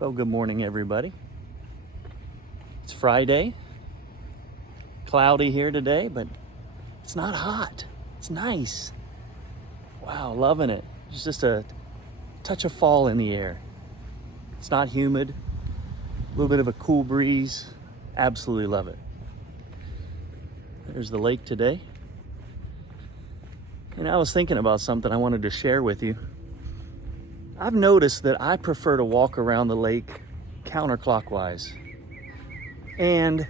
Well, good morning, everybody. It's Friday. Cloudy here today, but it's not hot. It's nice. Wow, loving it. It's just a touch of fall in the air. It's not humid. A little bit of a cool breeze. Absolutely love it. There's the lake today. And I was thinking about something I wanted to share with you. I've noticed that I prefer to walk around the lake counterclockwise. And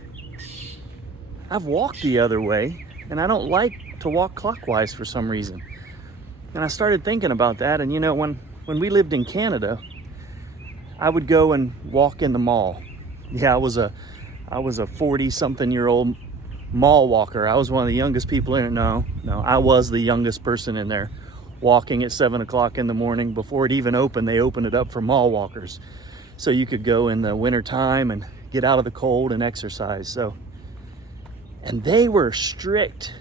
I've walked the other way, and I don't like to walk clockwise for some reason. And I started thinking about that, and when we lived in Canada, I would go and walk in the mall. Yeah, I was a 40-something-year-old mall walker. I was one of the youngest people in it. No, I was the youngest person in there, walking at 7 o'clock in the morning. Before it even opened, they opened it up for mall walkers. So you could go in the winter time and get out of the cold and exercise. And they were strict.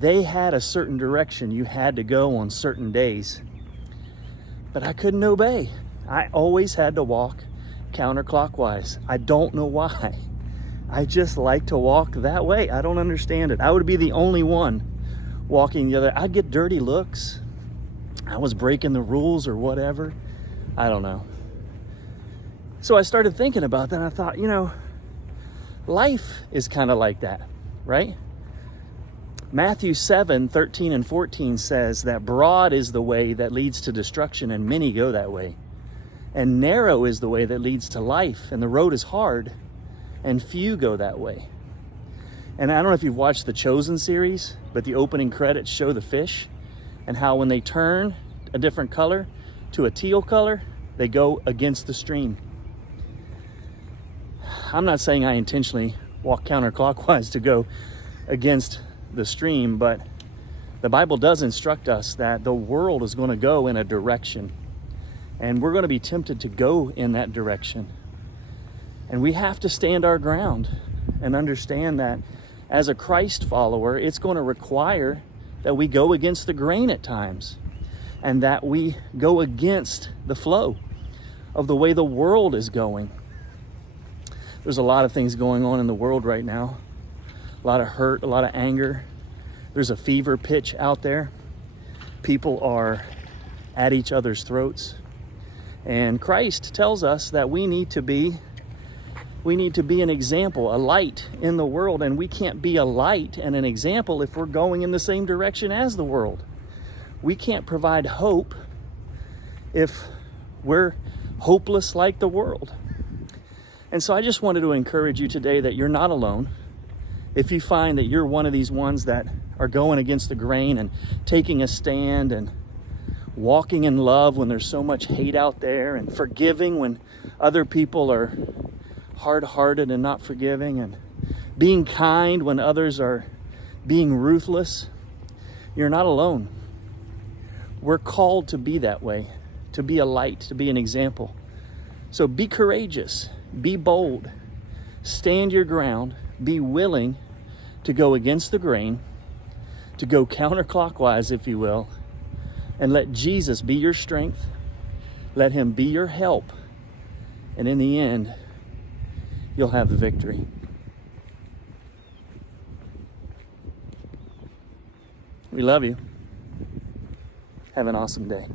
They had a certain direction you had to go on certain days. But I couldn't obey. I always had to walk counterclockwise. I don't know why. I just like to walk that way. I don't understand it. I would be the only one walking the other. I'd get dirty looks. I was breaking the rules or whatever. I don't know. So I started thinking about that, and I thought, life is kind of like that, right? Matthew 7:13 and 14 says that broad is the way that leads to destruction, and many go that way. And narrow is the way that leads to life, and the road is hard, and few go that way. And I don't know if you've watched the Chosen series, but the opening credits show the fish and how when they turn a different color to a teal color, they go against the stream. I'm not saying I intentionally walk counterclockwise to go against the stream, but the Bible does instruct us that the world is going to go in a direction, and we're going to be tempted to go in that direction. And we have to stand our ground and understand that as a Christ follower, it's going to require that we go against the grain at times, and that we go against the flow of the way the world is going. There's a lot of things going on in the world right now. A lot of hurt, a lot of anger. There's a fever pitch out there. People are at each other's throats. And Christ tells us that we need to be an example, a light in the world, and we can't be a light and an example if we're going in the same direction as the world. We can't provide hope if we're hopeless like the world. And so I just wanted to encourage you today that you're not alone. If you find that you're one of these ones that are going against the grain and taking a stand and walking in love when there's so much hate out there, and forgiving when other people are hard-hearted and not forgiving, and being kind when others are being ruthless, you're not alone. We're called to be that way, to be a light, to be an example. So be courageous, be bold, stand your ground, be willing to go against the grain, to go counterclockwise, if you will, and let Jesus be your strength. Let him be your help. And in the end, you'll have the victory. We love you. Have an awesome day.